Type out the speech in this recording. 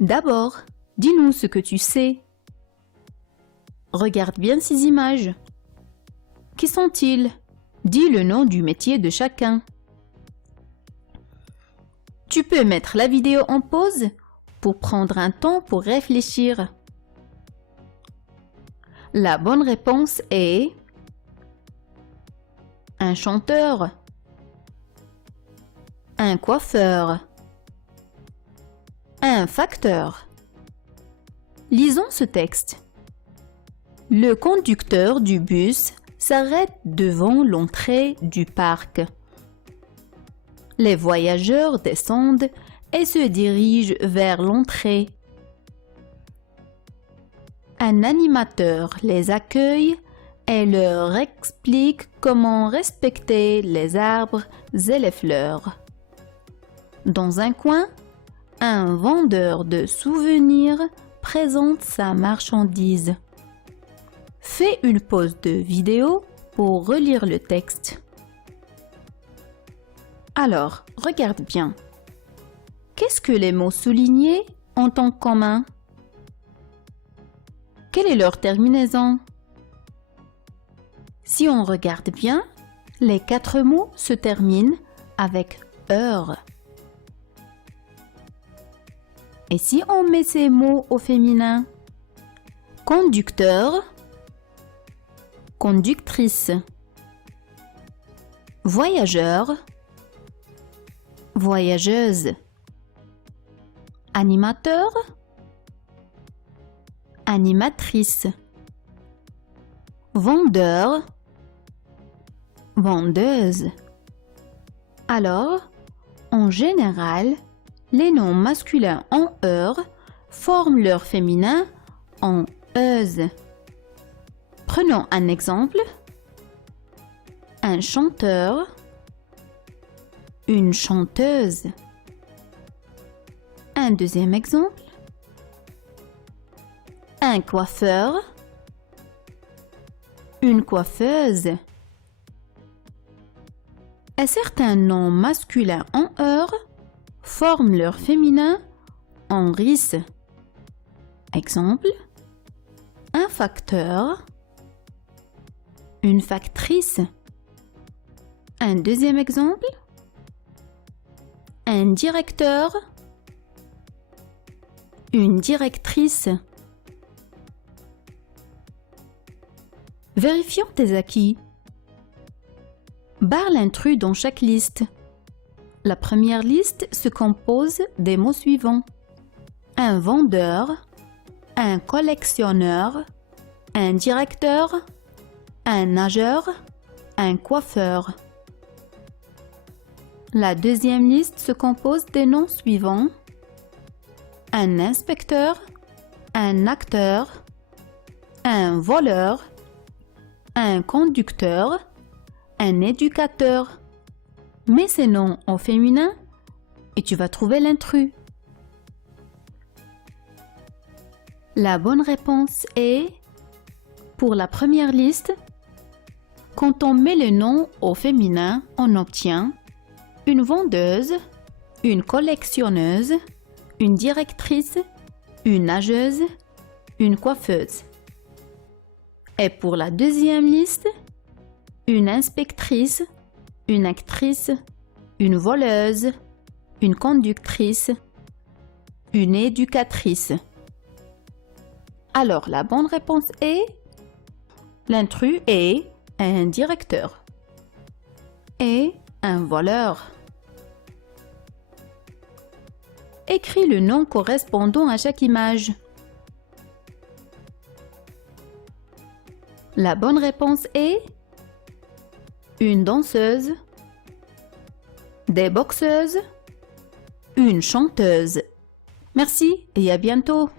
D'abord, dis-nous ce que tu sais. Regarde bien ces images. Qui sont-ils? Dis le nom du métier de chacun. Tu peux mettre la vidéo en pause pour prendre un temps pour réfléchir. La bonne réponse est un chanteur, un coiffeur, un facteur. Lisons ce texte. Le conducteur du bus s'arrête devant l'entrée du parc. Les voyageurs descendent et se dirigent vers l'entrée. Un animateur les accueille et leur explique comment respecter les arbres et les fleurs. Dans un coin, un vendeur de souvenirs présente sa marchandise. Fais une pause de vidéo pour relire le texte. Alors, regarde bien. Qu'est-ce que les mots soulignés ont en commun? Quelle est leur terminaison? Si on regarde bien, les 4 mots se terminent avec heure. Et si on met ces mots au féminin? Conducteur, conductrice. Voyageur, voyageuse. Animateur, animatrice. Vendeur, vendeuse. Alors, en général, les noms masculins en heure forment leur féminin en euse. Prenons un exemple. Un chanteur, une chanteuse. Un deuxième exemple. Un coiffeur, une coiffeuse. Et certains noms masculins en heure forment leur féminin en ris. Exemple, un facteur, une factrice. Un deuxième exemple, un directeur, une directrice. Vérifions tes acquis. Barre l'intrus dans chaque liste. La première liste se compose des mots suivants. Un vendeur, un collectionneur, un directeur, un nageur, un coiffeur. La deuxième liste se compose des noms suivants. Un inspecteur, un acteur, un voleur, un conducteur, un éducateur. Mets ces noms au féminin et tu vas trouver l'intrus. La bonne réponse est, pour la première liste, quand on met les noms au féminin, on obtient une vendeuse, une collectionneuse, une directrice, une nageuse, une coiffeuse. Et pour la deuxième liste, une inspectrice, une actrice, une voleuse, une conductrice, une éducatrice. Alors la bonne réponse est, l'intrus est un directeur et un voleur. Écris le nom correspondant à chaque image. La bonne réponse est une danseuse, des boxeuses, une chanteuse. Merci et à bientôt.